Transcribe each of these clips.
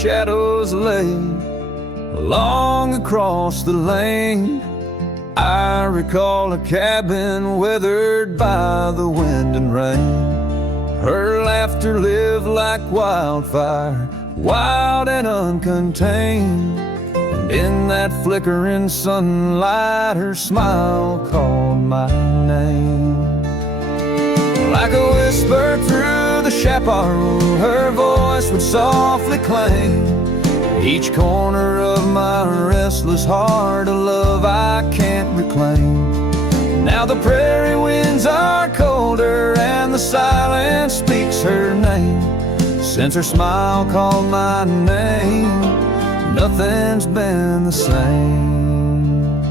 shadows lay along across the lane. I recall a cabin weathered by the wind and rain. Her laughter lived like wildfire, wild and uncontained. And in that flickering sunlight, her smile called my name. Like a whisper through the chaparral, her voice would softly clang. Each corner of my restless heart, a love I can't reclaim. Now the prairie winds are colder and the silence speaks her name. Since her smile called my name, nothing's been the same.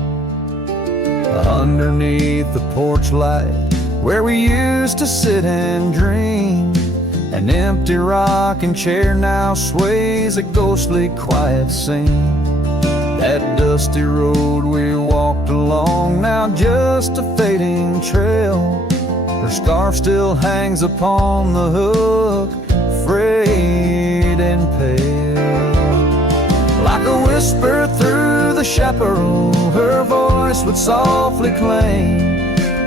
Underneath the porch light where we used to sit and dream, an empty rocking chair now sways a ghostly quiet scene. That dusty road we walked along, now just a fading trail. Her scarf still hangs upon the hook, frayed and pale. Like a whisper through the chaparral, her voice would softly claim.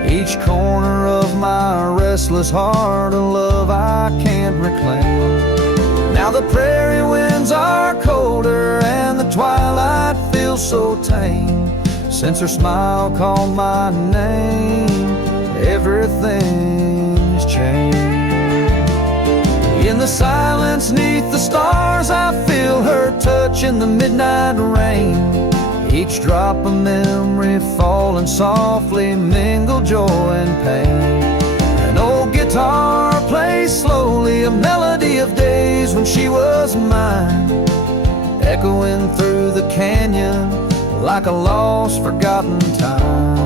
Each corner of my restless heart, a love I can't reclaim. Now the prairie winds are colder and the twilight feels so tame. Since her smile called my name, everything's changed. In the silence neath the stars, I feel her touch in the midnight rain. Each drop of memory falling softly mingle joy and pain. An old guitar plays slowly, a melody of days when she was mine, echoing through the canyon like a lost, forgotten time.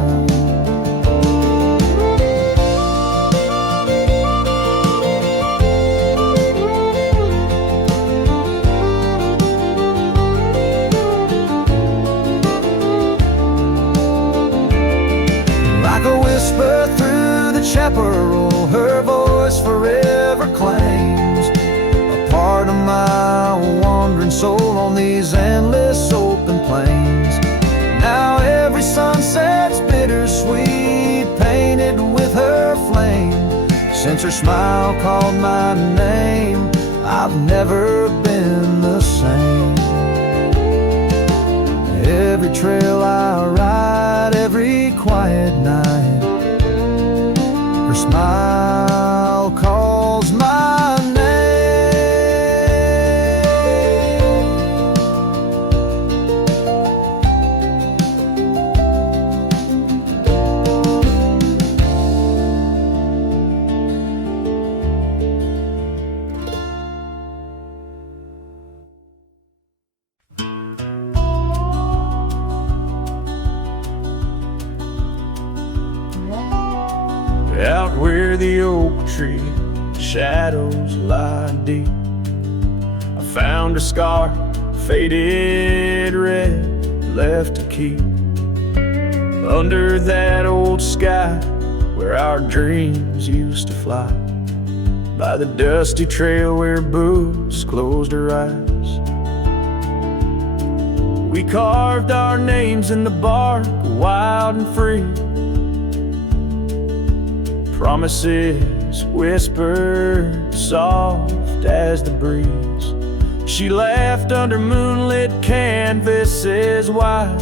Like a whisper through the chaparral, her voice forever claims a part of my wandering soul on these endless open plains. Now every sunset's bittersweet, painted with her flame. Since her smile called my name, I've never been the same. Every trail I ride, every quiet night, her smile calls my name. Out where the oak tree shadows lie deep, I found a scar, faded red, left to keep. Under that old sky where our dreams used to fly, by the dusty trail where boots closed her eyes. We carved our names in the bark, wild and free. Promises whispered soft as the breeze. She laughed under moonlit canvases wide.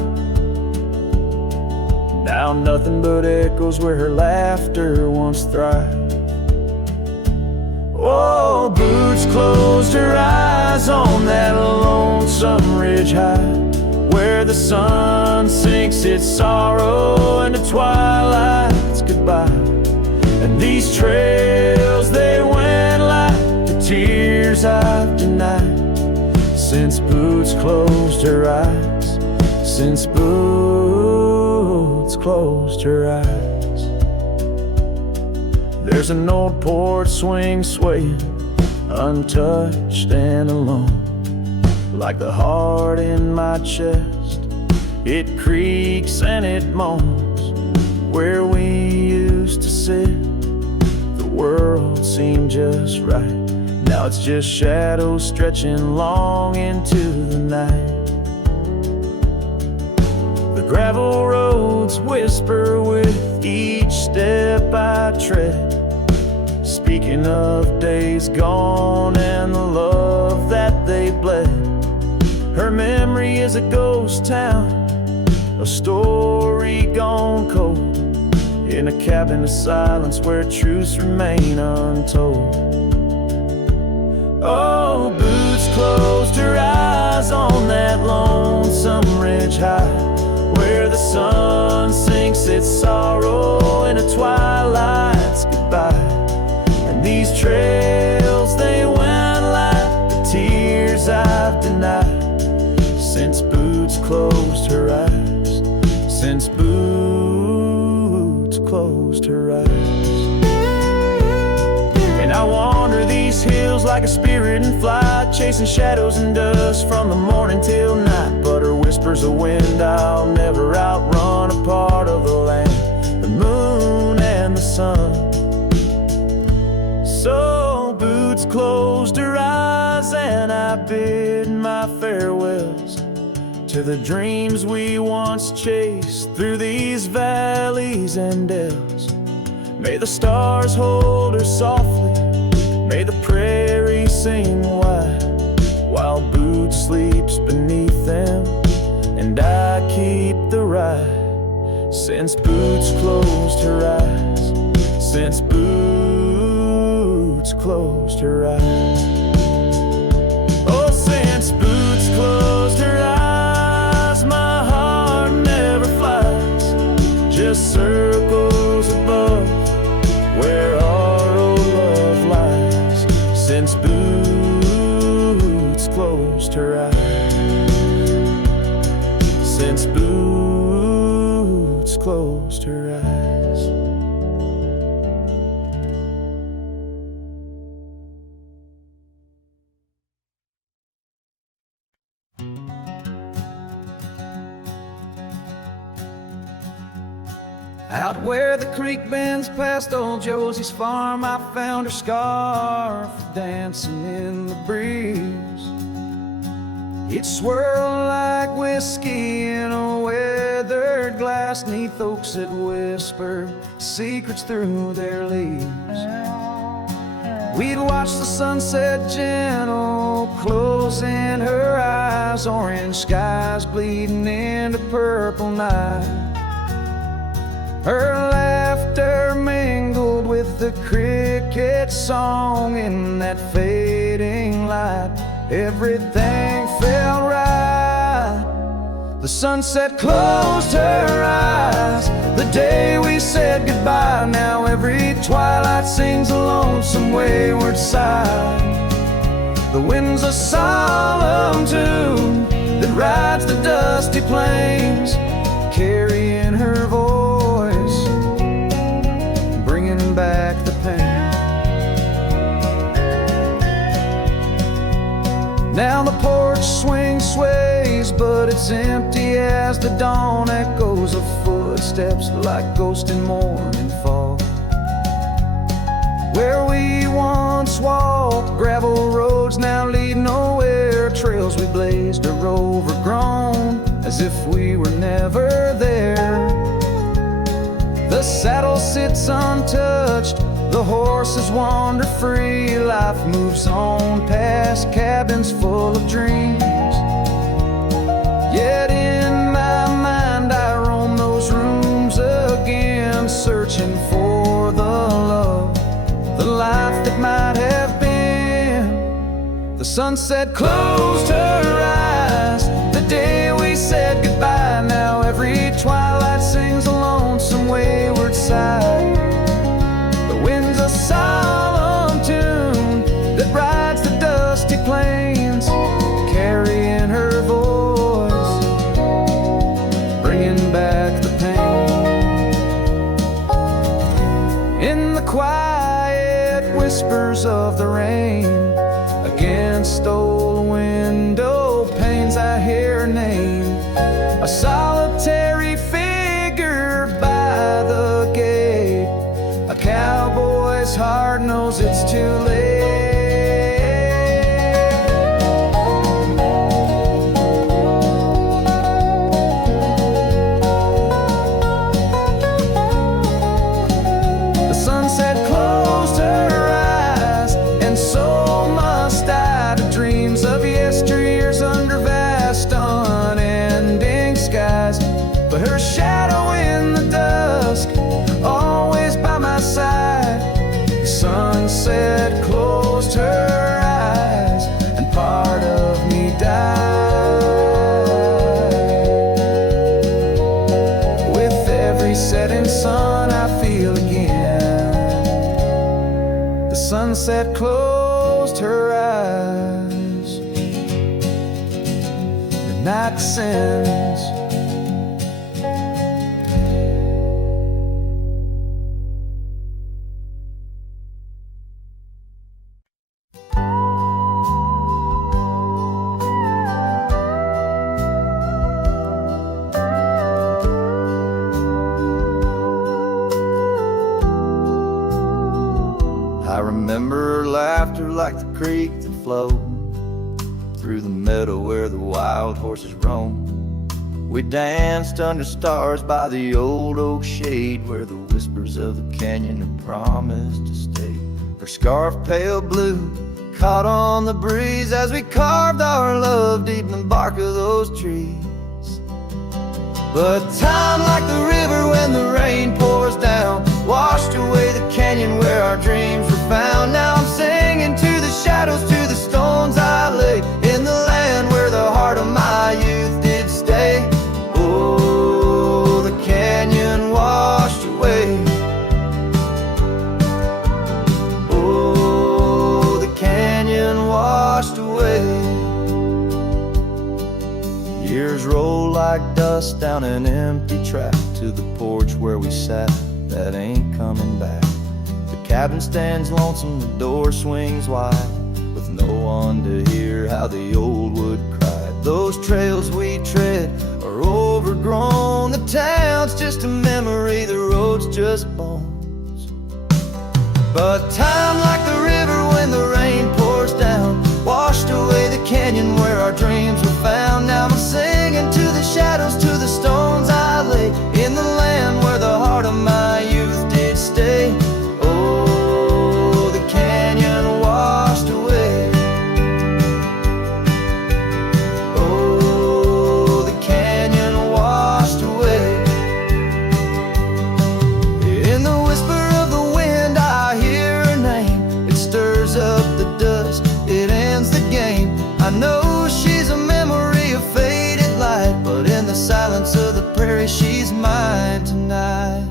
Now nothing but echoes where her laughter once thrived. Oh, boots closed her eyes on that lonesome ridge high, where the sun sinks its sorrow into twilight's goodbye. And these trails, they went like the tears I've denied. Since boots closed her eyes, since boots closed her eyes. There's an old porch swing swaying, untouched and alone. Like the heart in my chest, it creaks and it moans. Where we used to sit, the world seemed just right. Now it's just shadows stretching long into the night. The gravel roads whisper with each step I tread, speaking of days gone and the love that they bled. Her memory is a ghost town, a story gone cold, in a cabin of silence where truths remain untold. Oh, Boots closed her eyes on that lonesome ridge high, where the sun sinks its sorrow in a twilight's goodbye. And these trails, they went like the tears I've denied, since Boots closed her eyes, since Boots closed her eyes. And I wander these hills like a spirit in flight, chasing shadows and dust from the morning till night. But her whispers of wind I'll never outrun, a part of the land, the moon and the sun. So Boots closed her eyes and I bid my farewells to the dreams we once chased through these valleys and dells. May the stars hold her softly, may the prairie sing wide, while Boots sleeps beneath them and I keep the ride. Since Boots closed her eyes, since Boots closed her eyes. Oh, since Boots closed her eyes, my heart never flies, just circles above where our old love lies. Since Boots closed her eyes, since Boots closed her eyes. Out where the creek bends past old Josie's farm, I found her scarf dancing in the breeze. It swirled like whiskey in a weathered glass, 'neath oaks that whisper secrets through their leaves. We'd watch the sunset gentle, closing her eyes, orange skies bleeding into purple night. Her laughter mingled with the cricket song in that fading light. Everything felt right. The sunset closed her eyes the day we said goodbye. Now every twilight sings a lonesome wayward sigh. The wind's a solemn tune that rides the dusty plains, carrying her voice, bringing back the pain. Now the porch swing sways, but it's empty as the dawn echoes of footsteps like ghosts in morning fog. Where we once walked, gravel roads now lead nowhere. Trails we blazed are overgrown, as if we were never there. The saddle sits untouched, the horses wander free. Life moves on past cabins full of dreams. Yet in my mind I roam those rooms again, searching for the love, the life that might have been. The sunset closed her eyes the day we said goodbye. Now every twilight sings a lonesome wayward sigh. The wind's a solemn tune that rides the dusty plains, carrying her voice, bringing back the pain. In the quiet whispers of the rain, against old window panes I hear her name, a solitary figure by the gate. A cowboy's heart knows it's too late. sunset closed her eyes. The night descends. I remember her laughter like the creek that flowed through the meadow where the wild horses roam. We danced under stars by the old oak shade where the whispers of the canyon had promised to stay. Her scarf pale blue caught on the breeze as we carved our love deep in the bark of those trees. But time, like the river when the rain pours down, washed away the canyon where our dreams were found. Now I'm singing to the shadows, to the stones I lay, in the land where the heart of my youth did stay. Oh, the canyon washed away. Oh, the canyon washed away. Years roll like dust down an empty track to the porch where we sat, that ain't coming back. The cabin stands lonesome, the door swings wide, with no one to hear how the old wood cried. Those trails we tread are overgrown, the town's just a memory, the road's just bones. But time, like the river when the rain pours down, washed away the canyon where our dreams were found. Now I'm singing to the shadows, to the stones I lay, in the land where the heart of my youth did stay. Oh, the canyon washed away. Oh, the canyon washed away. In the whisper of the wind I hear her name. It stirs up the dust, it ends the game. I know she's a memory of faded light, but in the silence of the prairie she's mine tonight.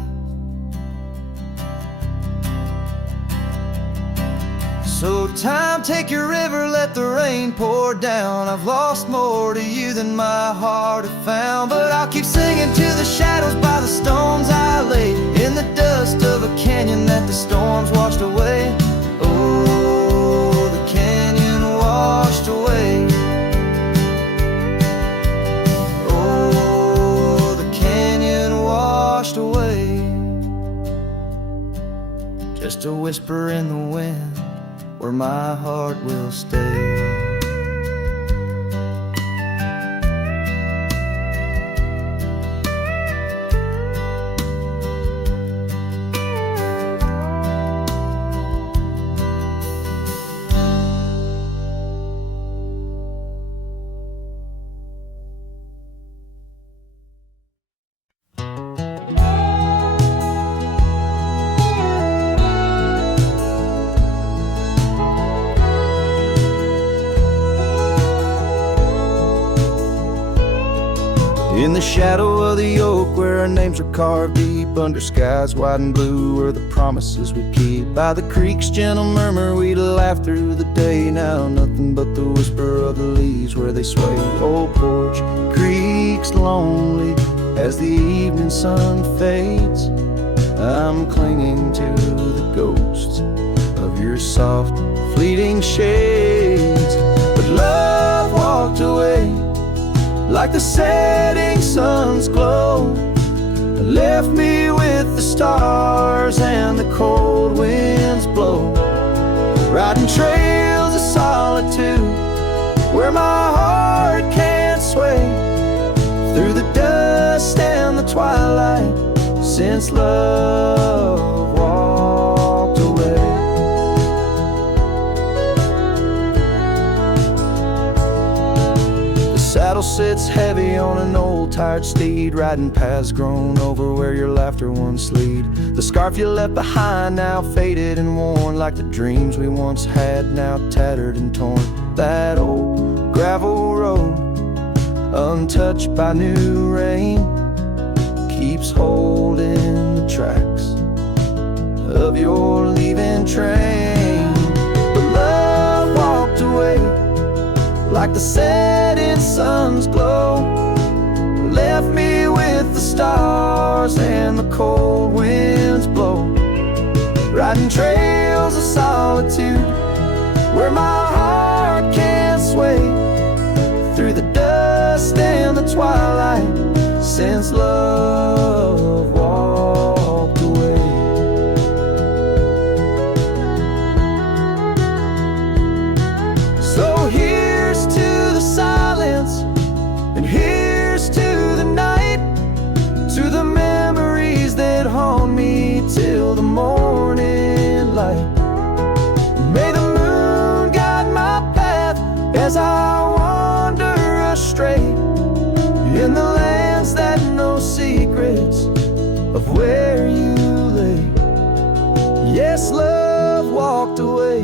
So time, take your river, let the rain pour down. I've lost more to you than my heart had found, but I'll keep singing to the shadows by the stones I lay, in the dust of a canyon that the storms washed away. Oh, the canyon washed away. Oh, the canyon washed away. Just a whisper in the wind where my heart will stay. In the shadow of the oak where our names are carved deep, under skies wide and blue where the promises we keep, by the creek's gentle murmur we'd laugh through the day. Now nothing but the whisper of the leaves where they sway. Old porch creaks lonely as the evening sun fades. I'm clinging to the ghosts of your soft fleeting shades. But love walked away like the setting sun's glow, left me with the stars and the cold winds blow, riding trails of solitude where my heart can't sway, through the dust and the twilight since love walked away. Saddle sits heavy on an old tired steed, riding paths grown over where your laughter once lead. The scarf you left behind now faded and worn, like the dreams we once had now tattered and torn. That old gravel road, untouched by new rain, keeps holding the tracks of your leaving train. like the setting sun's glow. Left me with the stars and the cold winds blow. Riding trails of solitude where my heart can't sway, through the dust and the twilight, since love walked away. So here's to the silence, and here's to the night, to the memories that haunt me till the morning light. May the moon guide my path as I wander astray, in the lands that know secrets of where you lay. Yes, love walked away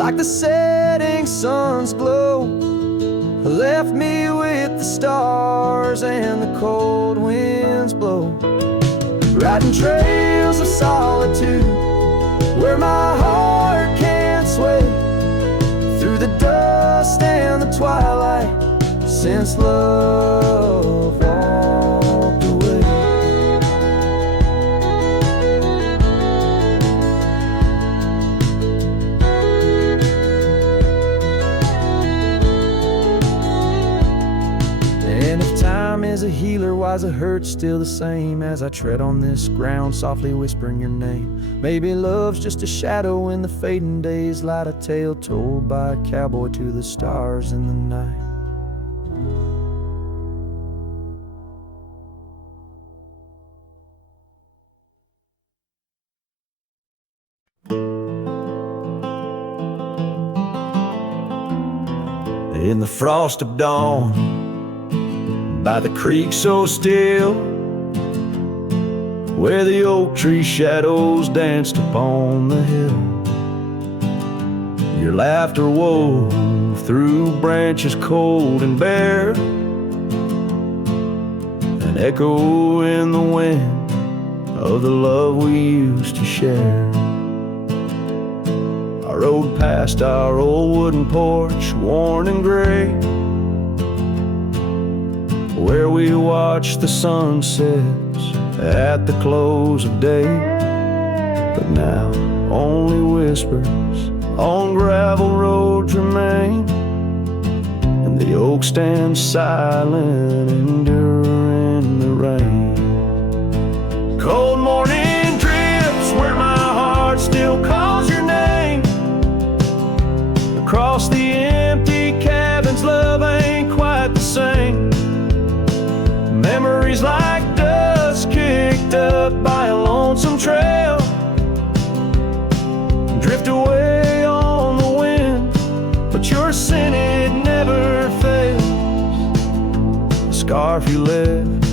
like the setting sun's glow. Left me with the stars and the cold winds blow. Riding trails of solitude where my heart can't sway, through the dust and the twilight, since love walked away. And if time is a healer, why's the hurt still the same as I tread on this ground, softly whispering your name? Maybe love's just a shadow in the fading days, light a tale told by a cowboy to the stars in the night. In the frost of dawn, by the creek so still, where the oak tree shadows danced upon the hill, your laughter wove through branches cold and bare, an echo in the wind of the love we used to share. I rode past our old wooden porch, worn and gray, where we watched the sunsets at the close of day. But now only whispers on gravel roads remain, and the oak stands silent, enduring the rain. Cold morning drifts where my heart still calls your name. Across the empty cabins, love ain't quite the same. Memories like dust kicked up by a lonesome trail drift away on the wind, but your scent, it never fails. The scarf you left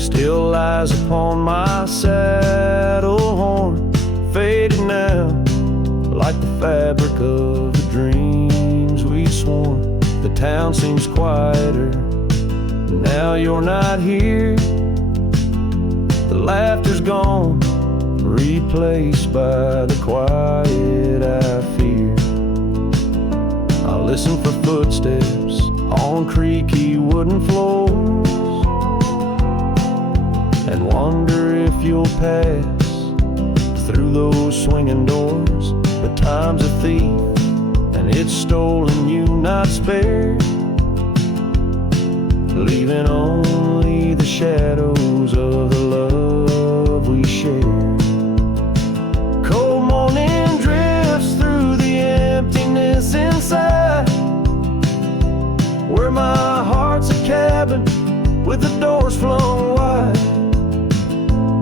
still lies upon my saddle horn, faded now like the fabric of the dreams we sworn. The town seems quieter now you're not here. The laughter's gone, replaced by the quiet I fear. I listen for footsteps on creaky wooden floors, and wonder if you'll pass through those swinging doors. But time's a thief, and it's stolen you, not spared, leaving only the shadows of the love we shared. Cold morning drifts through the emptiness inside, where my heart's a cabin with the doors flung wide.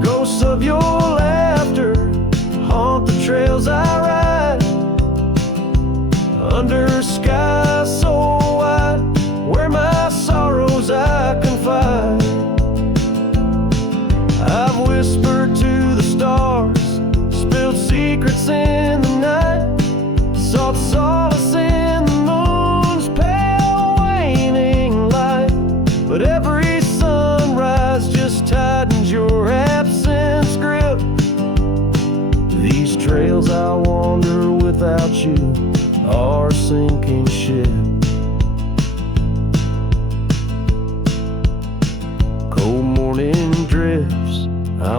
Ghosts of your laughter haunt the trails I ride, under skies so wide, where my sorrows I confide. I've whispered to the stars, spilled secrets in the night, sought solace in the moon's pale waning light. But every sunrise just tightens your absence grip. These trails I wander without you are a sinking ship.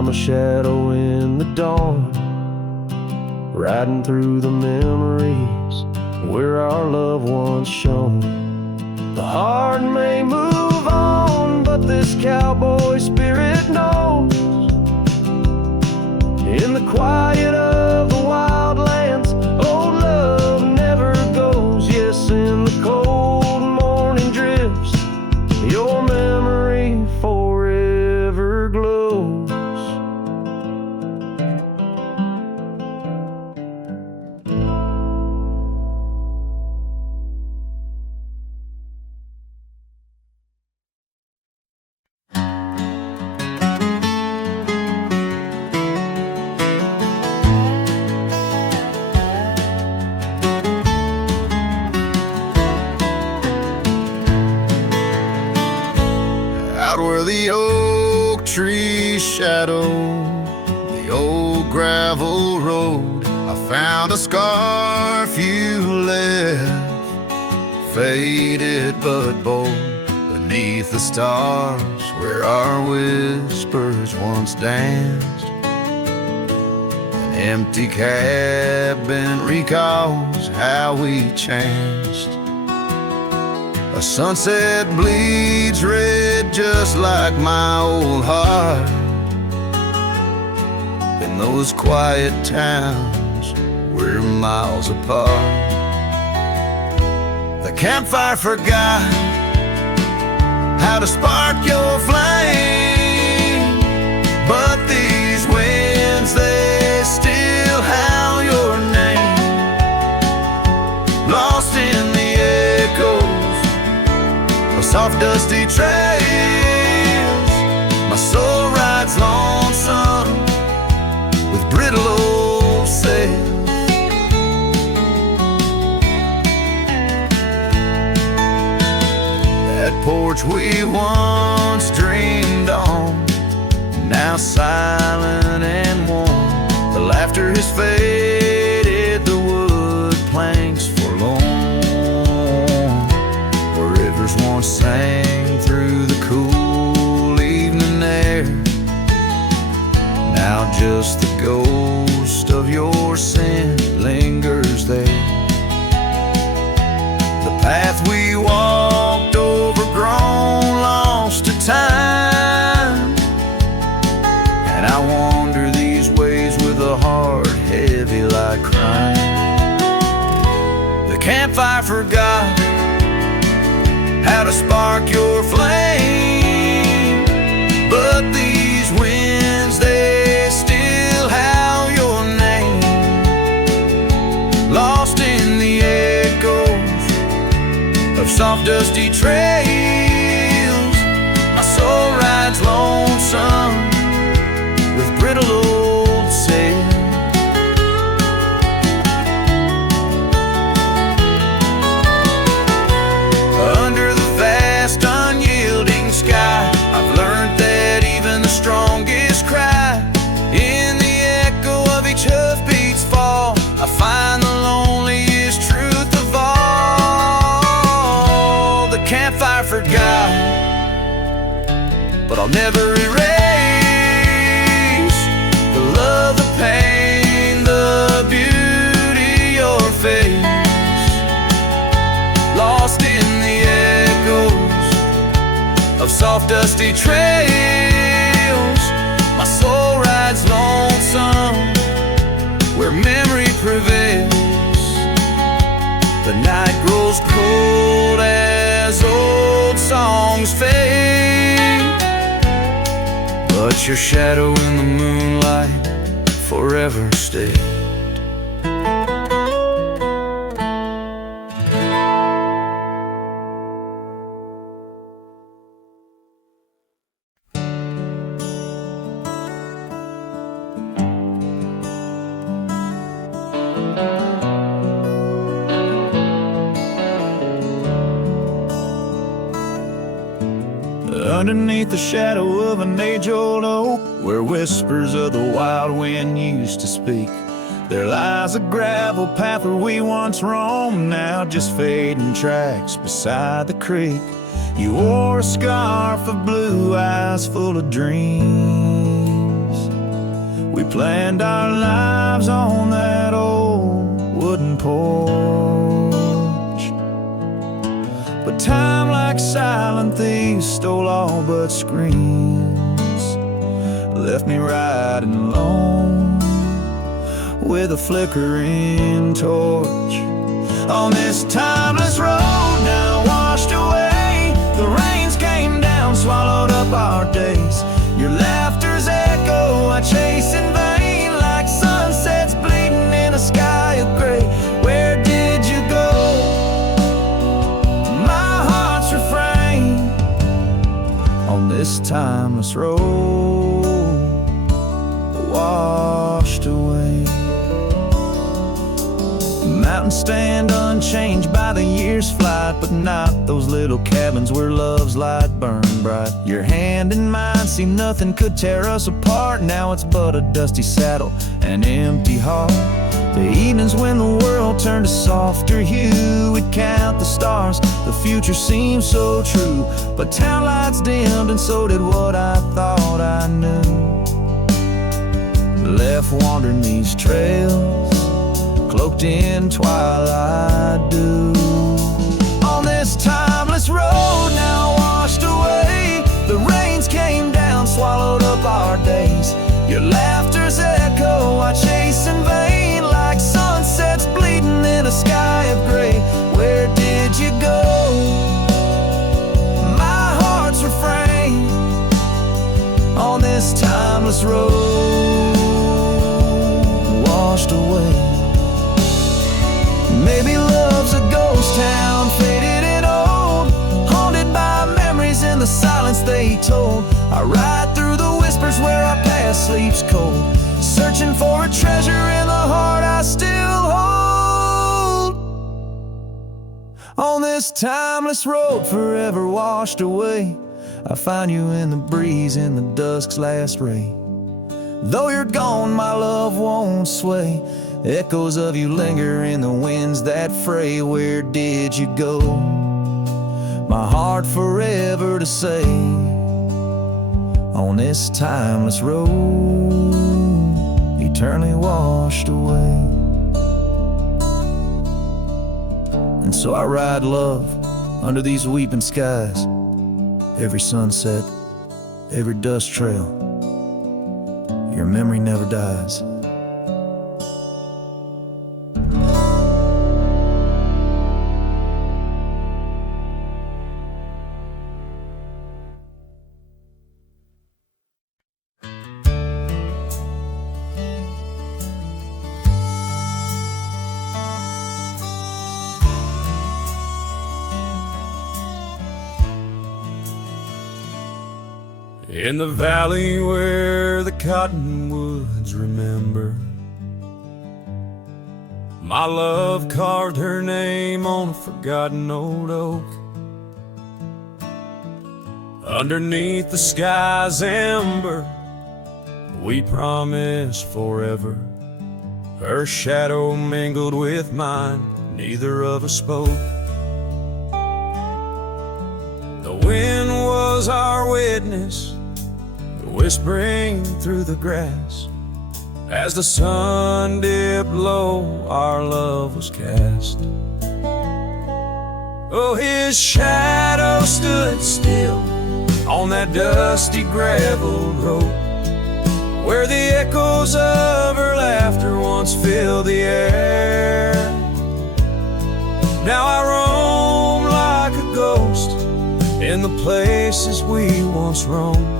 I'm a shadow in the dawn, riding through the memories where our loved ones shone. The heart may move on, but this cowboy spirit knows. In the quiet of the wildlands, old love never goes. Yes, in the cold morning drifts, your memory forever glows. Out where the oak trees shadow the old gravel road, I found a scarf you left, faded but bold, beneath the stars where our whispers once danced. An empty cabin recalls how we chanced. A sunset bleeds red just like my old heart. In those quiet towns we're miles apart. The campfire forgot how to spark your flame, but these winds, they still howl your name. Lost in the echoes of soft dusty trails, my soul rides lonesome with brittle old sails. That porch we once dreamed on, now silent and warm. The laughter has faded, the wood planks forlorn. Where rivers once sang through the cool evening air, now just the ghost of your scent lingers there. The path we walked, overgrown, lost to time, and I wander these ways with a heart heavy like crime. The campfire forgot how to spark your flame, but these winds, they still howl your name. Lost in the echoes of soft dusty trails, my soul rides lonesome with brittle old sails. Under the vast unyielding sky, I've learned that even the strongest cry, in the echo of each hoofbeat's fall, I find the loneliest truth of all. The campfire forgot, but I'll never erase the love, the pain, the beauty, your face. Lost in the echoes of soft dusty trails, my soul rides lonesome where memory prevails. The night grows cold as old songs fade, but your shadow in the moonlight forever stays. Underneath the shadow of an age-old oak, where whispers of the wild wind used to speak, there lies a gravel path where we once roamed, now just fading tracks beside the creek. You wore a scarf of blue eyes full of dreams. We planned our lives on that old wooden porch, but time, like silent thieves, stole all but screams, left me riding alone with a flickering torch. On this timeless road now washed away, the rains came down, swallowed up our days. Your laughter's echo I chase in vain, like sunsets bleeding in a sky of gray. Where did you go? My heart's refrain on this timeless road washed away. Mountains stand unchanged by the year's flight, but not those little cabins where love's light burned bright. Your hand in mine, see nothing could tear us apart. Now it's but a dusty saddle, an empty heart. The evenings when the world turned a softer hue, we'd count the stars, the future seemed so true. But town lights dimmed and so did what I thought I knew. Left wandering these trails, cloaked in twilight dew. On this timeless road now washed away, the rains came down, swallowed up our days. Your laughter's echo I chase in vain, like sunsets bleeding in a sky of gray. Where did you go? My heart's refrain on this timeless road washed away. Maybe love's a ghost town, faded and old, haunted by memories in the silence they told. I ride through the whispers where our past sleeps cold, searching for a treasure in the heart I still hold. On this timeless road forever washed away, I find you in the breeze in the dusk's last ray. Though you're gone, my love won't sway. Echoes of you linger in the winds that fray. Where did you go? My heart forever to say, on this timeless road, eternally washed away. And so I ride love under these weeping skies, every sunset, every dust trail, your memory never dies. In the valley where the cottonwoods remember, my love carved her name on a forgotten old oak. Underneath the sky's ember, we promised forever. Her shadow mingled with mine, neither of us spoke. The wind was our witness, whispering through the grass. As the sun dipped low, our love was cast. Oh, his shadow stood still on that dusty gravel road, where the echoes of her laughter once filled the air. Now I roam like a ghost in the places we once roamed.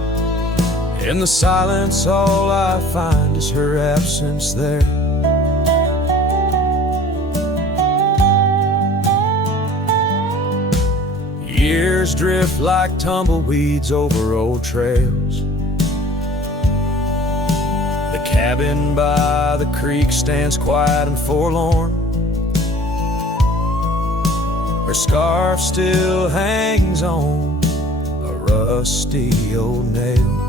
In the silence, all I find is her absence there. Years drift like tumbleweeds over old trails. The cabin by the creek stands quiet and forlorn. Her scarf still hangs on a rusty old nail,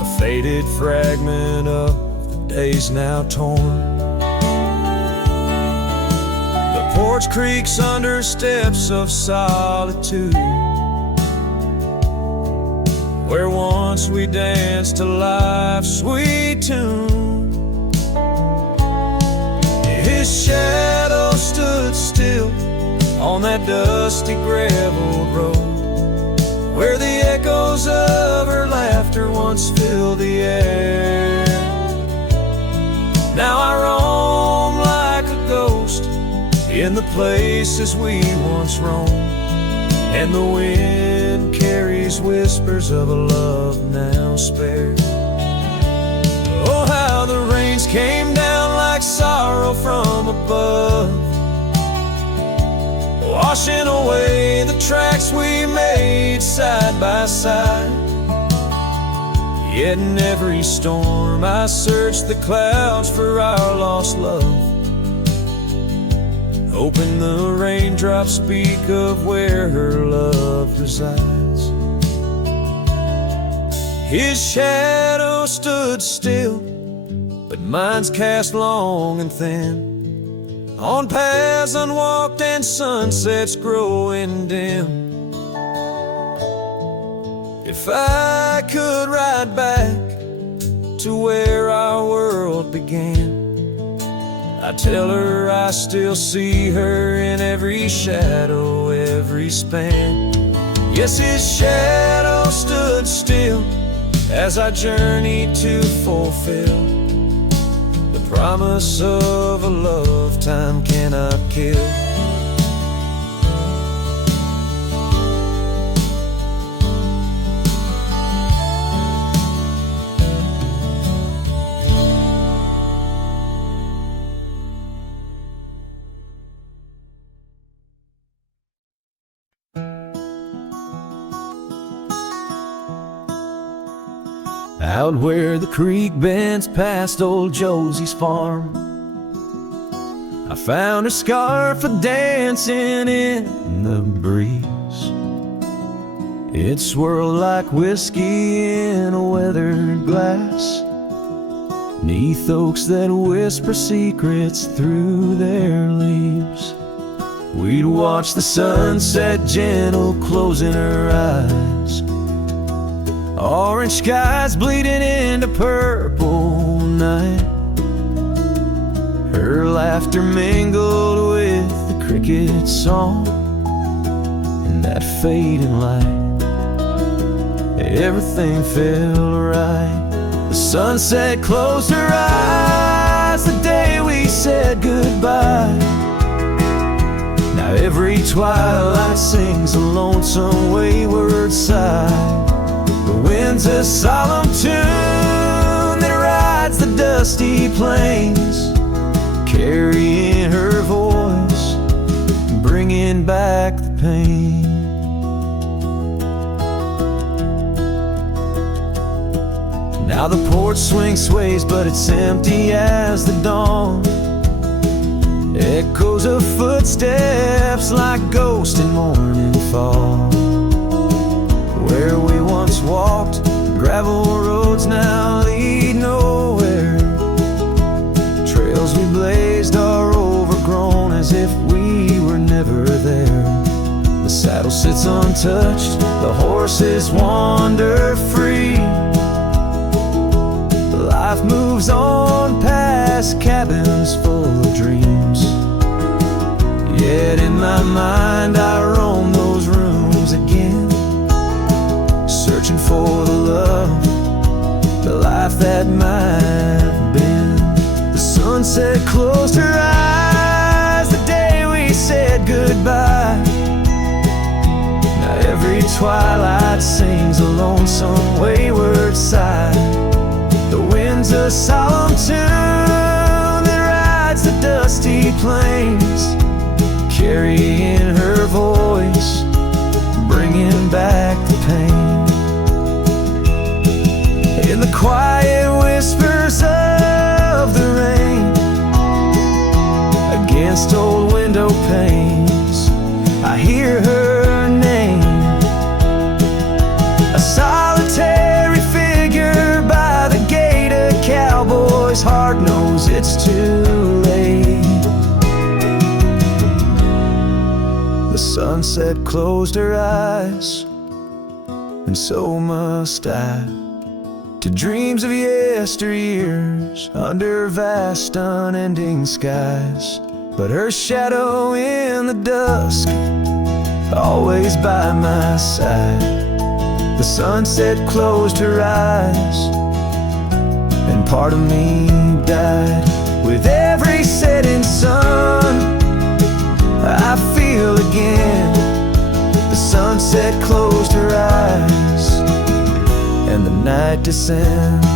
a faded fragment of the days now torn. The porch creaks under steps of solitude, where once once we danced to life's sweet tune. His shadow stood still on that dusty gravel road, where the echoes of her laughter once filled the air. Now I roam like a ghost in the places we once roamed, and the wind carries whispers of a love now spared. Oh, how the rains came down like sorrow from above, washing away the tracks we made side by side. Yet in every storm I searched the clouds for our lost love, hoping the raindrops speak of where her love resides. His shadow stood still, but mine's cast long and thin, on paths unwalked and sunsets growing dim. If I could ride back to where our world began, I'd tell her I still see her in every shadow, every span. Yes, his shadow stood still as I journeyed to fulfill the promise of a love time cannot kill. Out where the creek bends past old Josie's farm, I found her scarf a-dancing in the breeze. It swirled like whiskey in a weathered glass, 'neath oaks that whisper secrets through their leaves. We'd watch the sunset gentle closing her eyes, orange skies bleeding into purple night. Her laughter mingled with the cricket song and that fading light. Everything felt right. The sunset closed her eyes the day we said goodbye. Now every twilight sings a lonesome wayward sigh. The wind's a solemn tune that rides the dusty plains, carrying her voice, bringing back the pain. Now the porch swing sways, but it's empty as the dawn. Echoes of footsteps like ghosts in morning fall. Where we once walked, gravel roads now lead nowhere. Trails we blazed are overgrown as if we were never there. The saddle sits untouched, the horses wander free. Life moves on past cabins full of dreams. Yet in my mind I roam those rooms again, searching for the love, the life that might have been. The sunset closed her eyes the day we said goodbye. Now every twilight sings a lonesome wayward sigh. The wind's a solemn tune that rides the dusty plains, carrying her voice, bringing back the pain. In the quiet whispers of the rain, against old window panes, I hear her name. A solitary figure by the gate, a cowboy's heart knows it's too late. The sunset closed her eyes, and so must I. to dreams of yesteryears under vast unending skies. But her shadow in the dusk, always by my side. The sunset closed her eyes, and part of me died. With every setting sun, I feel again. The sunset closed her eyes, and the night descends.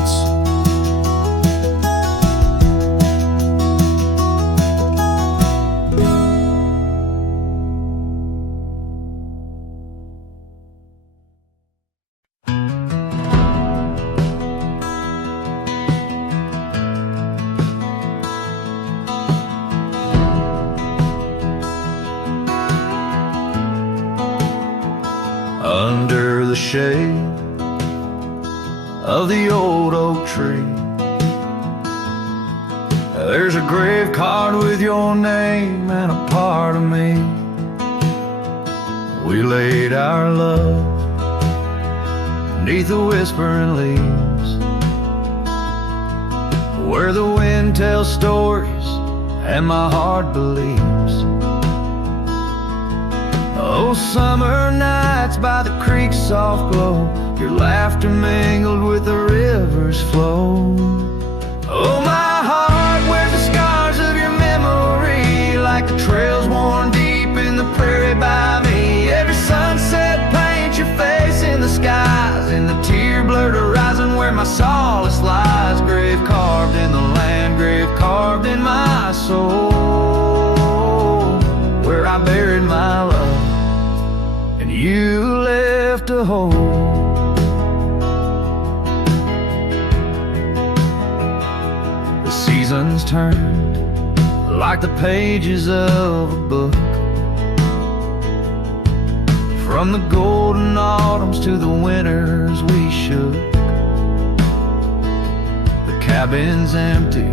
Under the shade of the old oak tree, there's a grave card with your name and a part of me. We laid our love beneath the whispering leaves, where the wind tells stories and my heart believes. Oh, summer nights by the creek's soft glow, your laughter mingled with the river's flow. Oh, my heart wears the scars of your memory, like the trails worn deep in the prairie by me. Every sunset paints your face in the skies, in the tear-blurred horizon where my solace lies. Grave carved in the land, grave carved in my soul, where I buried my love, you left a hole. The seasons turned like the pages of a book, from the golden autumns to the winters we shook. The cabin's empty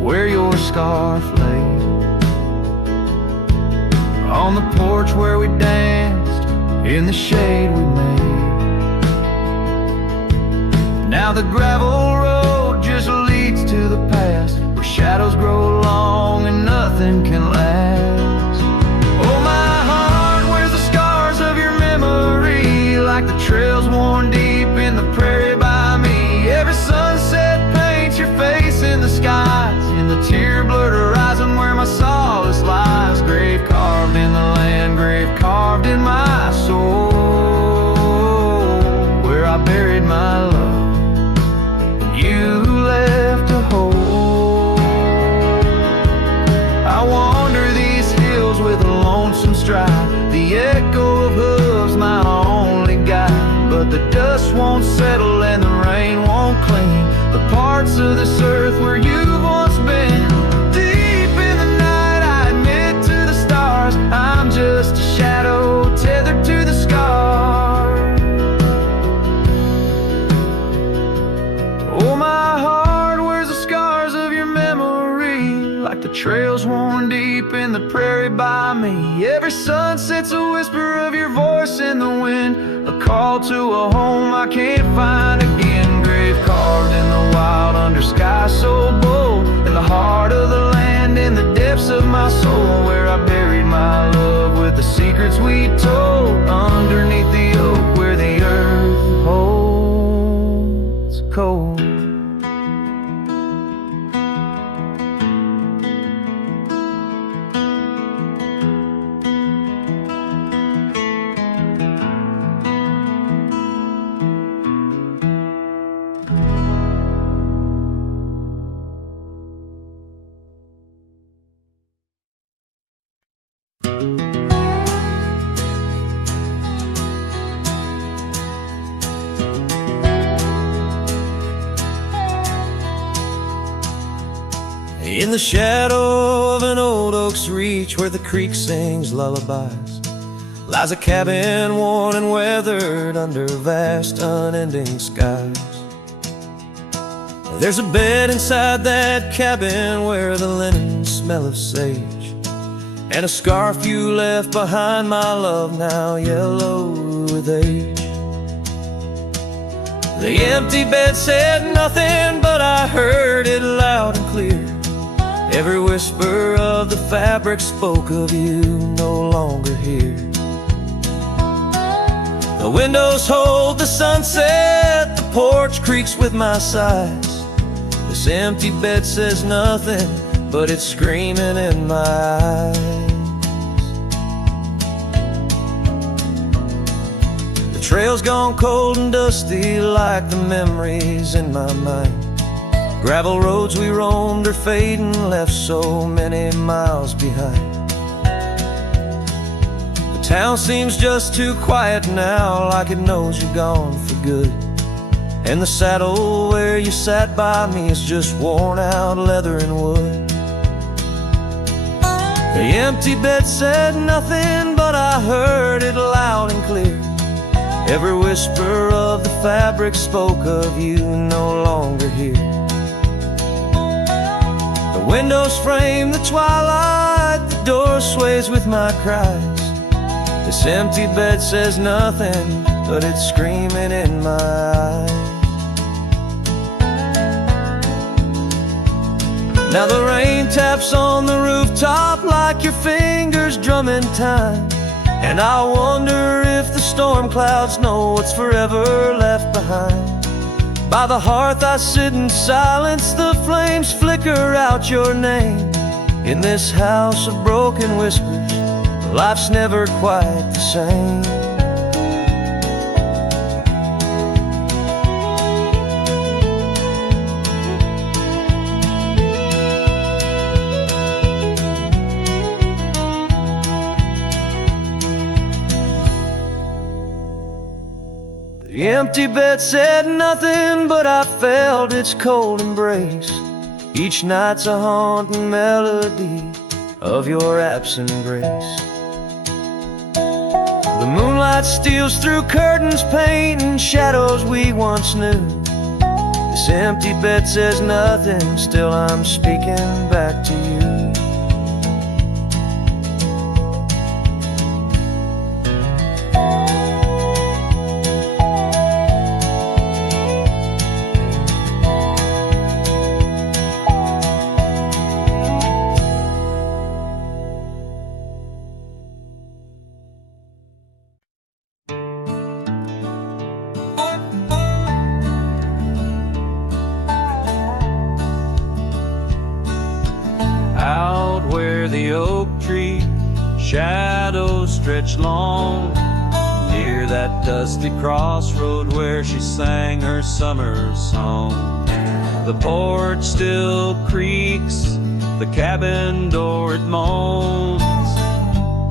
where your scarf lay, on the porch where we danced in the shade we made. Now the gravel road just leads to the past, where shadows grow long and nothing can last. Oh, my heart wears the scars of your memory, like the trails worn deep in the prairie by me. Every sunset paints your face in the skies, in the tear-blurred horizon where my solace lies. Grave carved in the land, grave carved in my soul, where I buried my love, and you left a hole. I wander these hills with a lonesome stride, the echo of hooves my only guide. But the dust won't settle and the rain won't clean the parts of this earth where you've once been. I'm just a shadow tethered to the scar. Oh, my heart wears the scars of your memory, like the trails worn deep in the prairie by me. Every sunset's a whisper of your voice in the wind, a call to a home I can't find again. Grave carved in the wild under sky so bold, in the heart of the land, in the depths of my soul, where I buried my love with the secrets we told, underneath the oak where the earth holds cold. In the shadow of an old oak's reach, where the creek sings lullabies, lies a cabin worn and weathered under vast unending skies. There's a bed inside that cabin where the linen smell of sage, and a scarf you left behind, my love, now yellow with age. The empty bed said nothing, but I heard it loud and clear. Every whisper of the fabric spoke of you no longer here. The windows hold the sunset, the porch creaks with my sighs. This empty bed says nothing, but it's screaming in my eyes. The trail's gone cold and dusty like the memories in my mind. Gravel roads we roamed are fading, left so many miles behind. The town seems just too quiet now, like it knows you're gone for good. And the saddle where you sat by me is just worn out leather and wood. The empty bed said nothing, but I heard it loud and clear. Every whisper of the fabric spoke of you no longer here. The windows frame the twilight, the door sways with my cries. This empty bed says nothing, but it's screaming in my eyes. Now the rain taps on the rooftop like your fingers drumming time. And I wonder if the storm clouds know what's forever left behind. By the hearth I sit in silence, the flames flicker out your name. In this house of broken whispers, life's never quite the same. The empty bed said nothing, but I felt its cold embrace. Each night's a haunting melody of your absent grace. The moonlight steals through curtains, painting shadows we once knew. This empty bed says nothing, still I'm speaking back to you. The oak tree shadows stretch long, near that dusty crossroad where she sang her summer song. The porch still creaks, the cabin door it moans.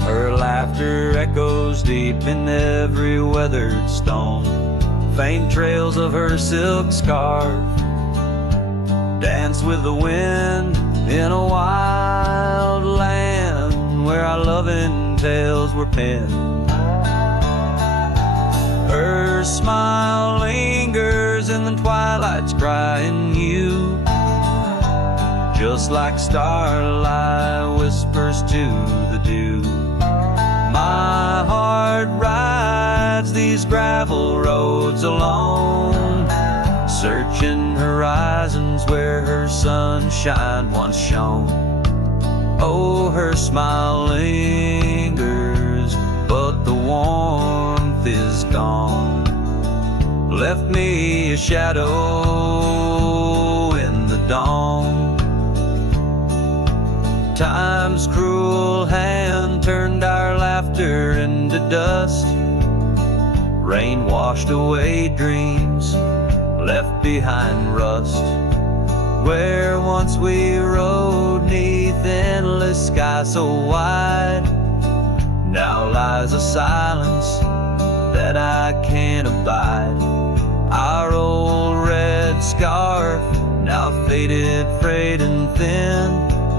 Her laughter echoes deep in every weathered stone. Faint trails of her silk scarf dance with the wind in a wild land where our loving tales were penned. Her smile lingers in the twilight's crying hue, just like starlight whispers to the dew. My heart rides these gravel roads alone, searching horizons where her sunshine once shone. Oh, her smile lingers, but the warmth is gone. Left me a shadow in the dawn. Time's cruel hand turned our laughter into dust. Rain washed away dreams, left behind rust. Where once we rode neath endless sky so wide, now lies a silence that I can't abide. Our old red scarf, now faded, frayed and thin,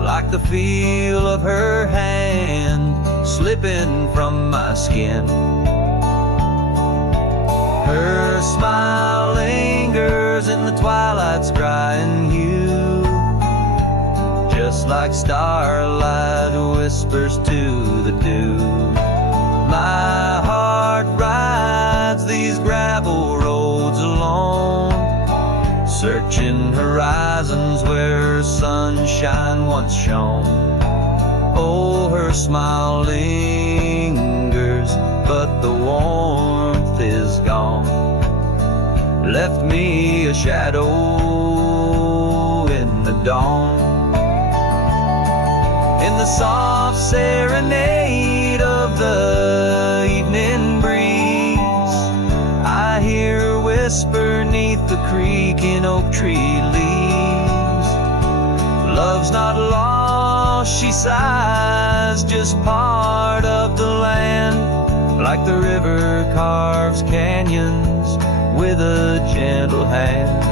like the feel of her hand slipping from my skin. Her smile lingers in the twilight's crying hue, just like starlight whispers to the dew. My heart rides these gravel roads alone, searching horizons where sunshine once shone. Oh, her smile lingers, but the warmth is gone. Left me a shadow in the dawn. In the soft serenade of the evening breeze, I hear her whisper neath the creaking oak tree leaves. Love's not lost, she sighs, just part of the land. Like the river carves canyons with a gentle hand.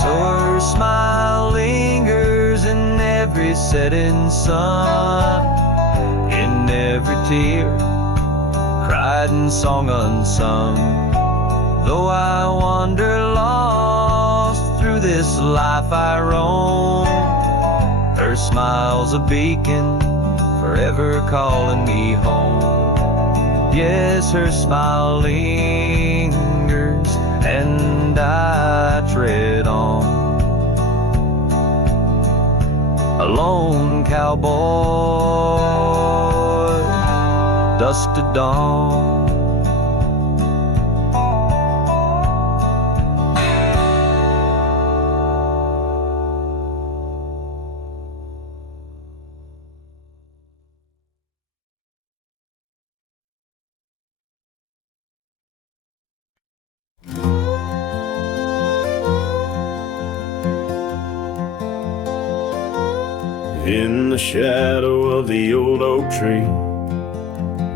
So her smile lingers in every setting sun, in every tear, cried and song unsung. Though I wander lost through this life I roam, her smile's a beacon, forever calling me home. Yes, her smile lingers, and I tread on. A lone cowboy, dusk to dawn. In the shadow of the old oak tree,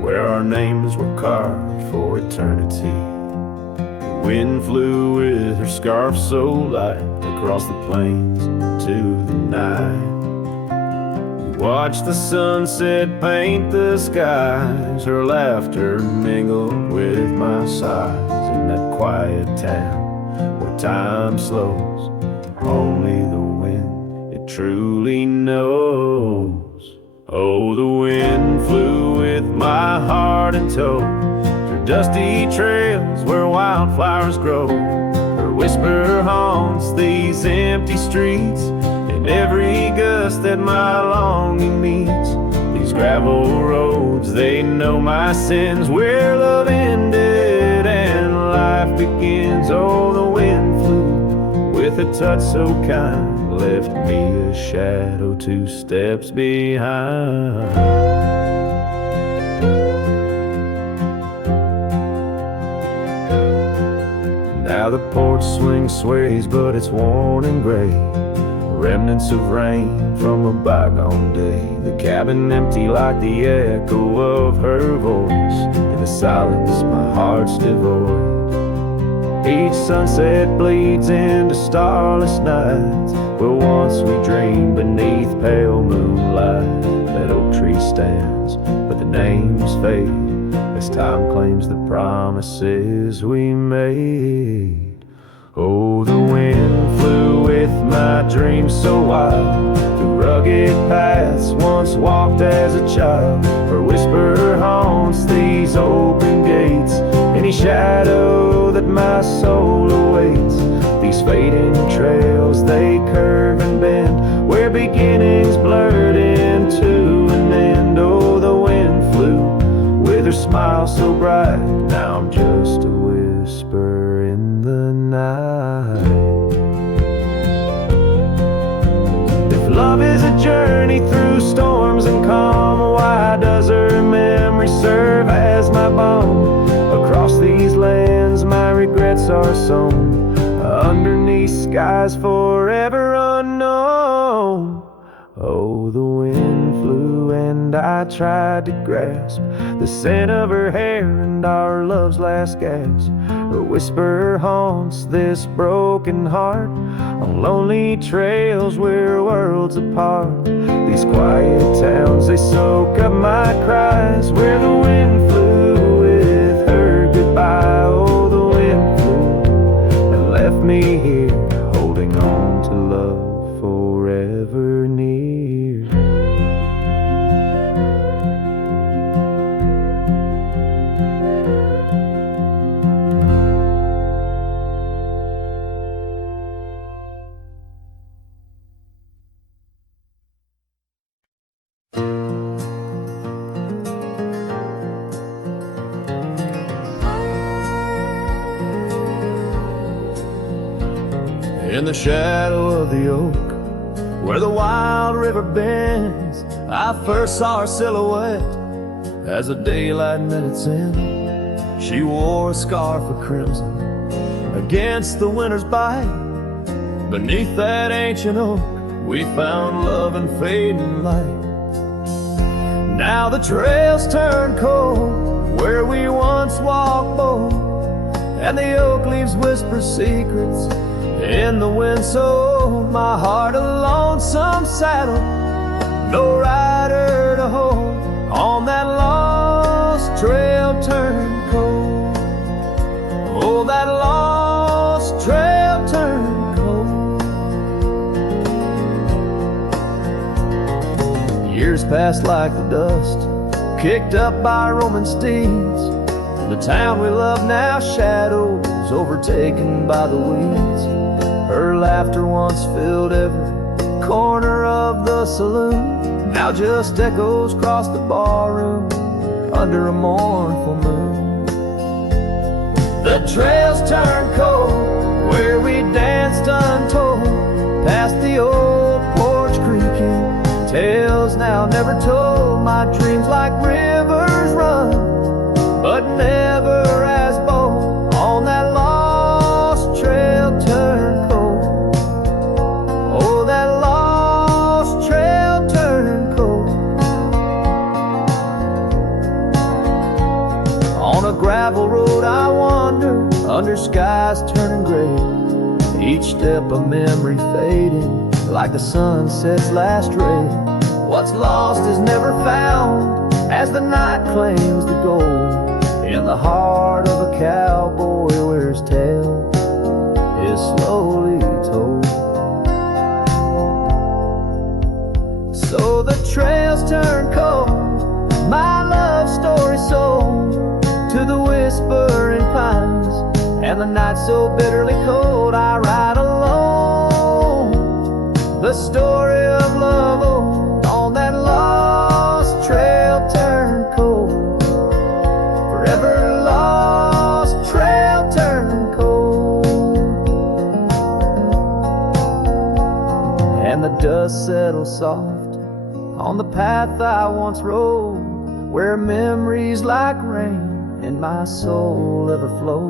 where our names were carved for eternity, the wind flew with her scarf so light across the plains to the night. We watched the sunset paint the skies, her laughter mingled with my sighs. In that quiet town where time slows, only the wind truly knows. Oh, the wind flew with my heart in tow through dusty trails where wildflowers grow. Her whisper haunts these empty streets, in every gust that my longing meets. These gravel roads, they know my sins, where love ended and life begins. Oh, the wind flew with a touch so kind, left me a shadow 2 steps behind. Now the porch swing sways, but it's worn and gray, remnants of rain from a bygone day. The cabin empty like the echo of her voice. In the silence my heart's devoid. Each sunset bleeds into starless nights, where once we dreamed beneath pale moonlight. That oak tree stands, but the names fade as time claims the promises we made. Oh, the wind flew with my dreams so wild, through rugged paths once walked as a child. Her whisper haunts these open gates, any shadow that my soul awaits. These fading trails, they curve and bend, where beginnings blurred into an end. Oh, the wind flew with her smile so bright, now I'm just a whisper in the night. If love is a journey through storms and calm, why does her memory serve as my balm? Across these lands my regrets are sown, underneath skies forever unknown. Oh, the wind flew and I tried to grasp the scent of her hair and our love's last gasp. Her whisper haunts this broken heart on lonely trails we're worlds apart. These quiet towns, they soak up my cries, where the wind flew with her goodbye. Oh, the wind flew and left me here, holding on to love forever near. In the shadow of the oak, where the wild river bends, I first saw her silhouette as the daylight met its end. She wore a scarf of crimson against the winter's bite. Beneath that ancient oak, we found love and fading light. Now the trails turn cold where we once walked bold, and the oak leaves whisper secrets in the wind. So my heart a lonesome saddle, no rider to hold, on that lost trail turned cold. Oh, that lost trail turned cold. Years passed like the dust kicked up by Roman steeds. The town we love now shadows overtaken by the weeds. Her laughter once filled every corner of the saloon, now just echoes across the barroom under a mournful moon. The trails turn cold where we danced untold, past the old porch creaking, tales now never told. My dreams like rivers run, but never as bold, on that lost trail turned cold. Oh, that lost trail turned cold. On a gravel road I wander, under skies turning gray, each step a memory fading like the sunset's last ray. What's lost is never found, as the night claims the gold. In the heart of a cowboy where his tale is slowly told. So the trails turn cold, my love story sold to the whispering pines, and the night so bitterly cold. I ride alone, the story of love old, on that lost trail turned cold. Forever lost trail turned cold. And the dust settles soft on the path I once rode, where memories like rain in my soul ever flow.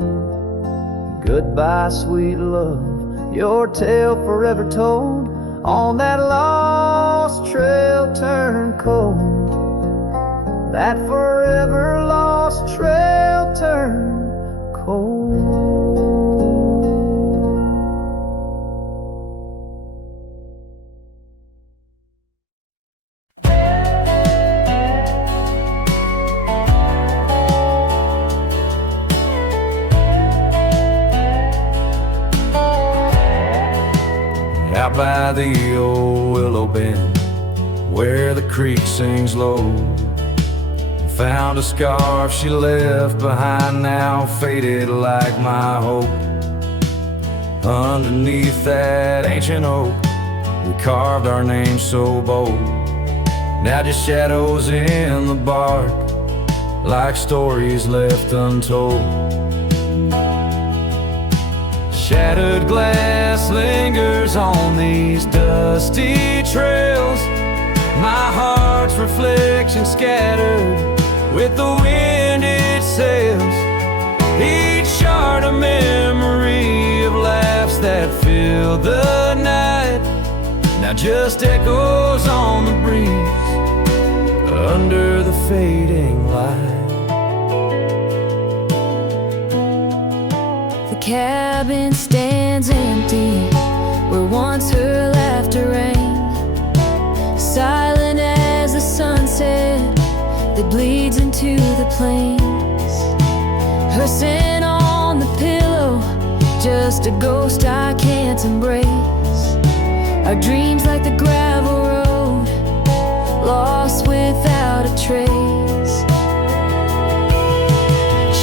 Goodbye, sweet love, your tale forever told, on that lost trail turned cold. That forever lost trail turned cold. Out by the old willow bend, where the creek sings low, found a scarf she left behind, now faded like my hope. Underneath that ancient oak, we carved our names so bold, now just shadows in the bark, like stories left untold. Shattered glass lingers on these dusty trails, my heart's reflection scattered with the wind it sails. Each shard a memory of laughs that filled the night, now just echoes on the breeze under the fading light. The cabin stands empty where once her laughter rang, silent as the sunset that bleeds into the plains. Her scent on the pillow, just a ghost I can't embrace. Our dreams like the gravel road, lost without a trace.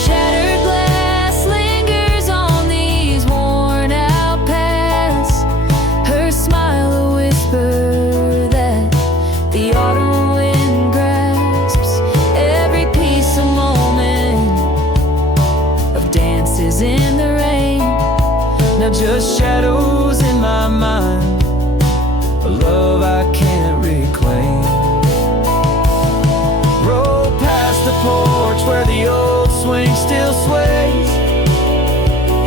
Shattered glass lingers on these worn out paths, her smile a whisper that the autumn wind grasps. Every piece a moment of dances in the rain, now just shadows in my mind, a love I can't reclaim. Roll past the porch where the old swing still sways,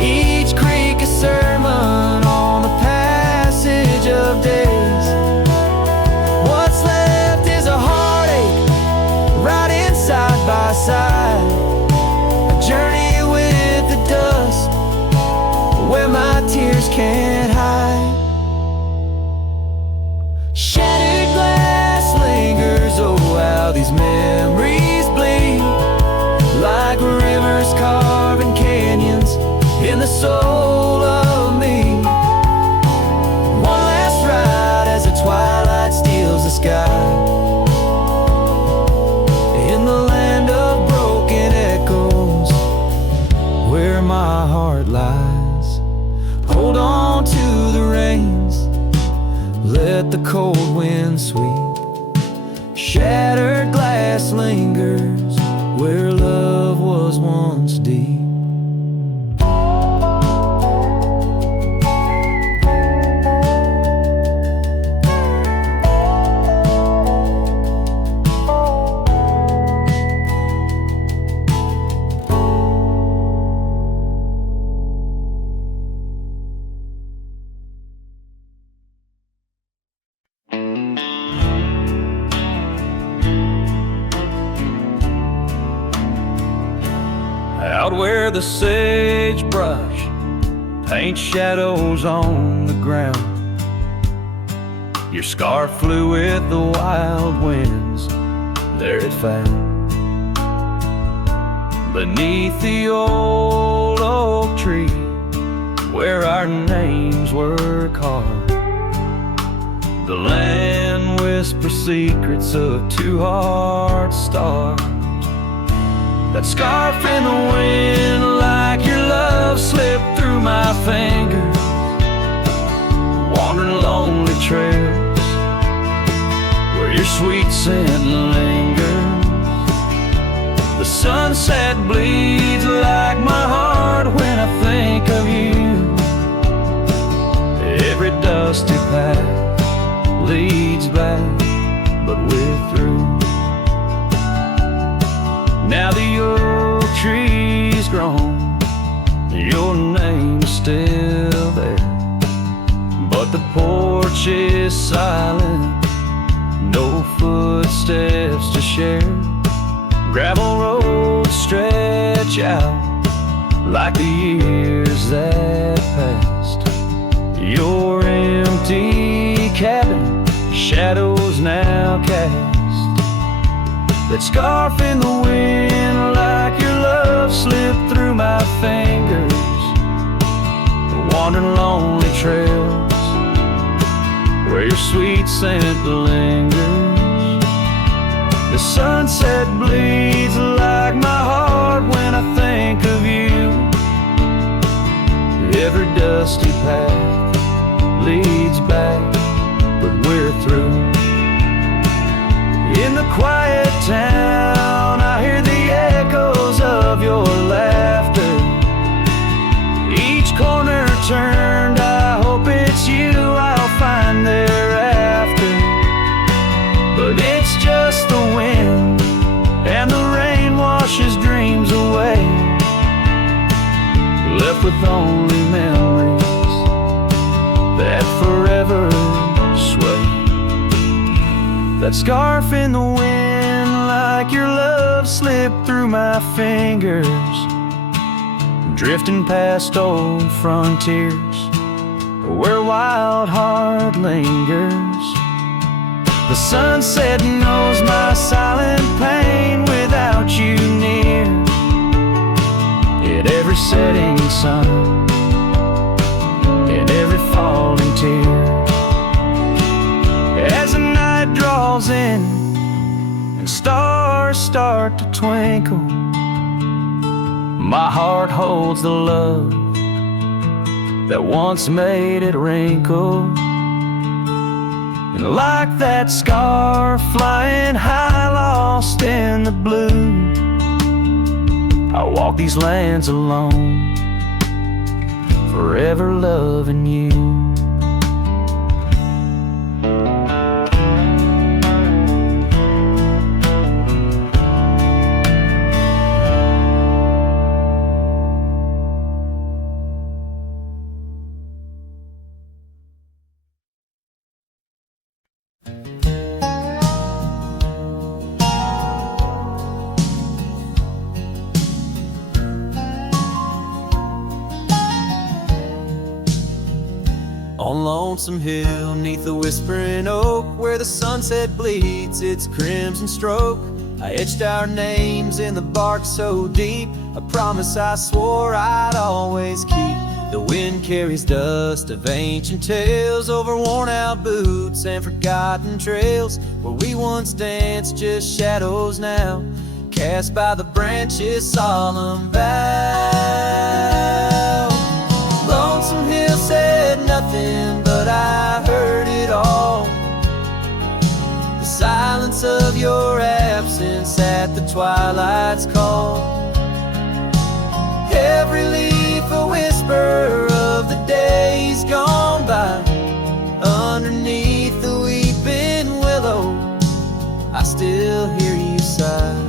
each creak a sermon on the passage of days. What's left is a heartache, riding side by side, a journey with the dust where my tears can't hide. Shattered glass lingers, oh how these memories bleed, like rivers carving canyons in the soul of me. One last ride as the twilight steals the sky, in the land of broken echoes where my heart lies. Hold on to the reins, let the cold wind sweep. Shattered glass lingers where love was once deep. Out where the sagebrush paints shadows on the ground, your scarf flew with the wild winds, there it found. Beneath the old oak tree where our names were carved, the land whispers secrets of two hearts starved. That scarf in the wind, like your love, slipped through my fingers, wandering lonely trails where your sweet scent lingers. The sunset bleeds like my heart when I think of you. Every dusty path leads back, but we're through. Now the oak tree's grown, your name's still there, but the porch is silent, no footsteps to share. Gravel roads stretch out like the years that passed. Your empty cabin, shadows now cast. That scarf in the wind, like your love, slipped through my fingers, wandering lonely trails where your sweet scent lingers. The sunset bleeds like my heart when I think of you. Every dusty path leads back, but we're through. In the quiet town, I hear the echoes of your laughter. Each corner turned, I hope it's you I'll find thereafter. But it's just the wind, and the rain washes dreams away, left with only memories that forever sway. That scarf in the wind, like your love, slipped through my fingers, drifting past old frontiers where wild heart lingers. The sunset knows my silent pain without you near. At every setting sun, in every falling tear, as the night draws in and stars start to twinkle, my heart holds the love that once made it wrinkle. And like that scarf flying high, lost in the blue, I walk these lands alone, forever loving you. On Lonesome Hill, neath the whispering oak, where the sunset bleeds its crimson stroke, I etched our names in the bark so deep, a promise I swore I'd always keep. The wind carries dust of ancient tales over worn-out boots and forgotten trails, where we once danced just shadows now, cast by the branches' solemn vow. Lonesome Hill said nothing, but I heard it all. The silence of your absence at the twilight's call. Every leaf a whisper of the days gone by. Underneath the weeping willow, I still hear you sigh.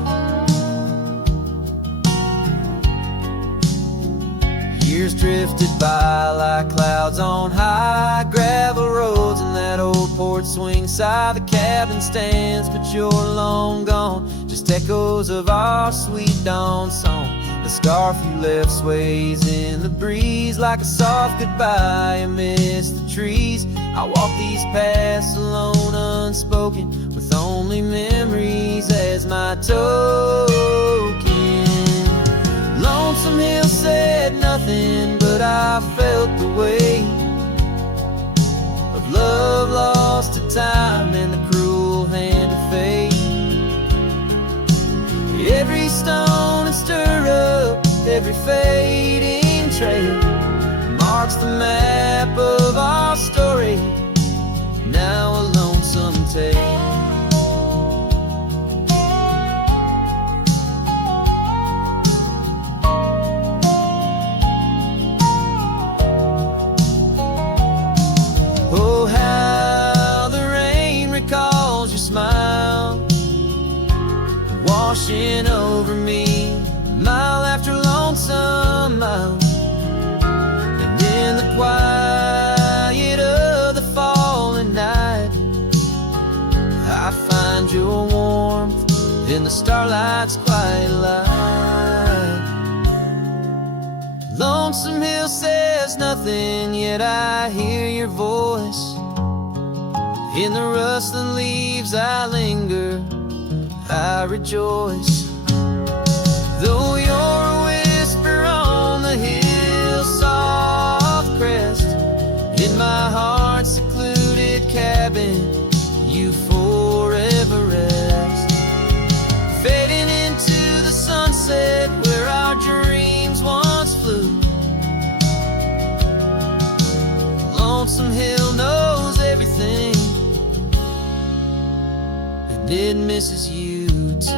Years drifted by like clouds on high, gravel roads and that old port swing side. The cabin stands, but you're long gone, just echoes of our sweet dawn song. The scarf you left sways in the breeze like a soft goodbye amidst the trees. I walk these paths alone, unspoken, with only memories as my token. Lonesome Hill said nothing, but I felt the weight of love lost to time and the cruel hand of fate. Every stone and stirrup, every fading trail marks the map of our story, now a lonesome tale. Oh, how the rain recalls your smile, washing over me, mile after lonesome mile. And in the quiet of the falling night, I find your warmth in the starlight's quiet light. Lonesome Hill says nothing, yet I hear your voice. In the rustling leaves I linger, I rejoice. Though you're a whisper on the hill's soft crest, in my heart's secluded cabin you forever rest. Fading into the sunset where our dreams once flew. Lonesome Hill knows everything, and it misses you too.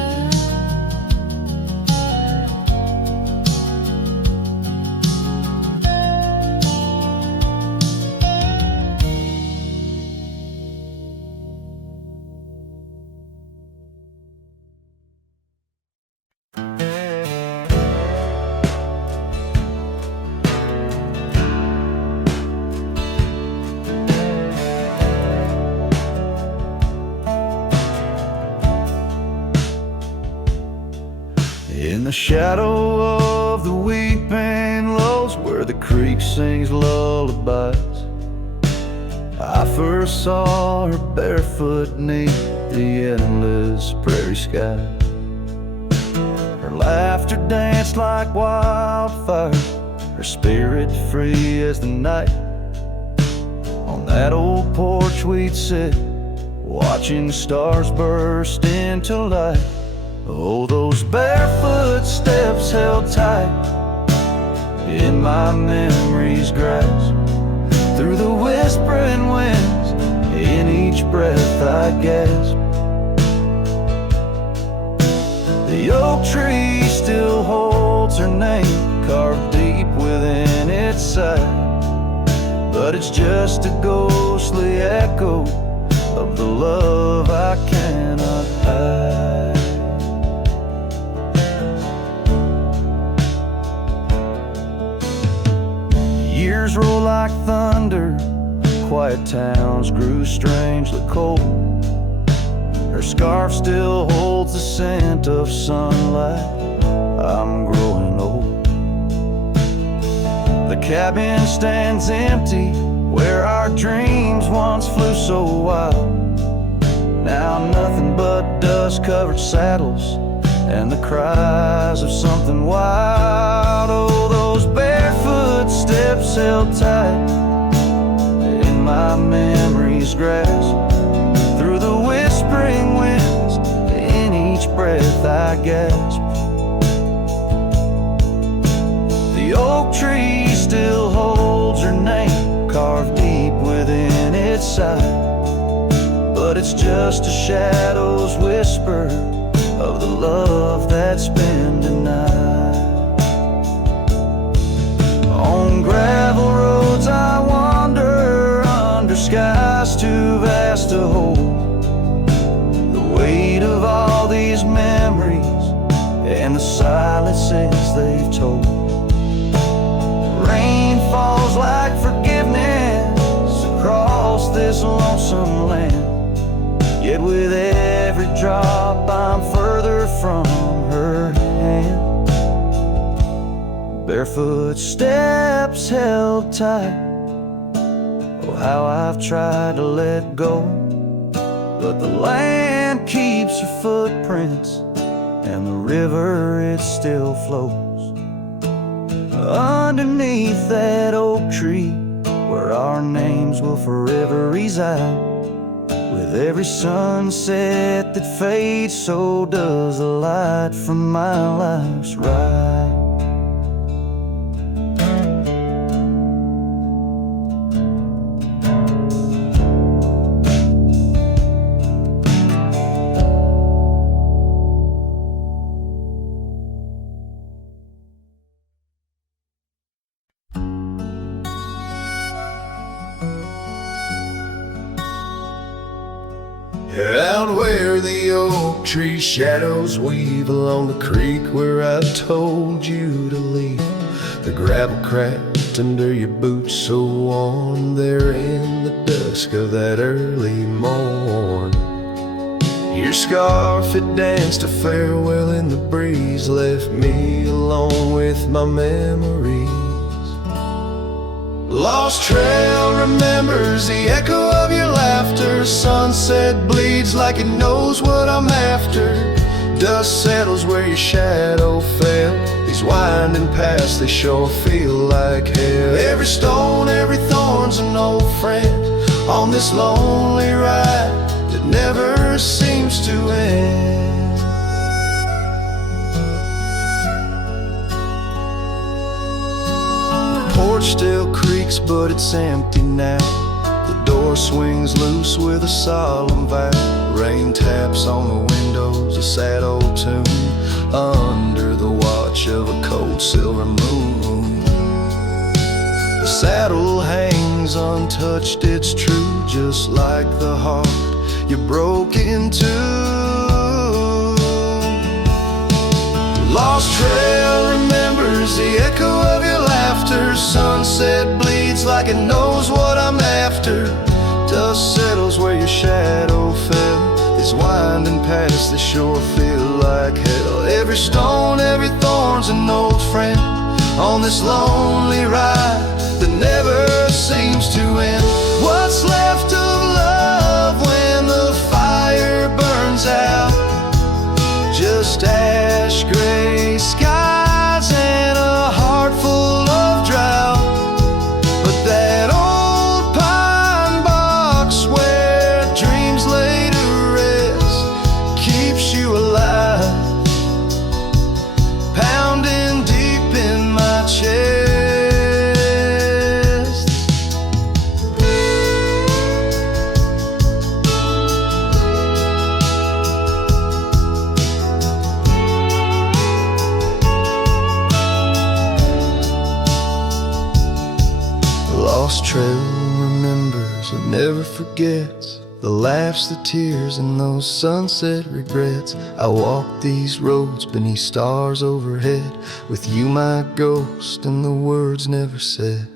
In the shadow of the weeping willows, where the creek sings lullabies, I first saw her barefoot neath the endless prairie sky. Her laughter danced like wildfire, her spirit free as the night. On that old porch we'd sit, watching stars burst into light. Oh, those barefoot steps held tight in my memory's grasp. Through the whispering winds, in each breath I gasp. The oak tree still holds her name, carved deep within its side. But it's just a ghostly echo of the love I cannot hide. Years roll like thunder, quiet towns grew strangely cold. Her scarf still holds the scent of sunlight, I'm growing old. The cabin stands empty, where our dreams once flew so wild. Now nothing but dust-covered saddles and the cries of something wild. Oh, those barefoot steps held tight in my memory's grasp, through the whispering winds, in each breath I gasp. The oak tree still holds her name, carved deep within its side, but it's just a shadow's whisper of the love that's been denied. On gravel roads I wander, under skies too vast to hold the weight of all these memories and the silences they've told. Rain falls like forgiveness across this lonesome land, yet with every drop I'm further from her hand. Barefoot steps held tight, oh how I've tried to let go, but the land keeps her footprints and the river it still flows. Underneath that oak tree where our names will forever reside, with every sunset that fades, so does the light from my life's ride. Out where the oak tree shadows weave along the creek where I told you to leave, the gravel cracked under your boots so worn there in the dusk of that early morn. Your scarf it danced a farewell in the breeze, left me alone with my memories. Lost trail remembers the echo of your laughter. Sunset bleeds like it knows what I'm after. Dust settles where your shadow fell. These winding paths, they sure feel like hell. Every stone, every thorn's an old friend on this lonely ride that never seems to end. Porch still creaks, but it's empty now. The door swings loose with a solemn vow. Rain taps on the windows, a sad old tune, under the watch of a cold silver moon. The saddle hangs untouched, it's true, just like the heart you broke into. Lost trail remembers the echo of your laughter. Sunset bleeds like it knows what I'm after. Dust settles where your shadow fell. These winding paths, they sure feel like hell. Every stone, every thorn's an old friend on this lonely ride that never seems to end. What's left of love when the fire burns out? Just ash gray skies and a heart full of drought. But that old pine box where dreams lay to rest keeps you alive, pounding deep in my chest. Lost trail remembers and never forgets the laughs, the tears, and those sunset regrets. I walk these roads beneath stars overhead, with you my ghost and the words never said.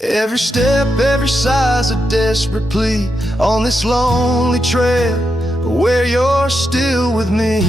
Every step, every sigh's a desperate plea on this lonely trail where you're still with me.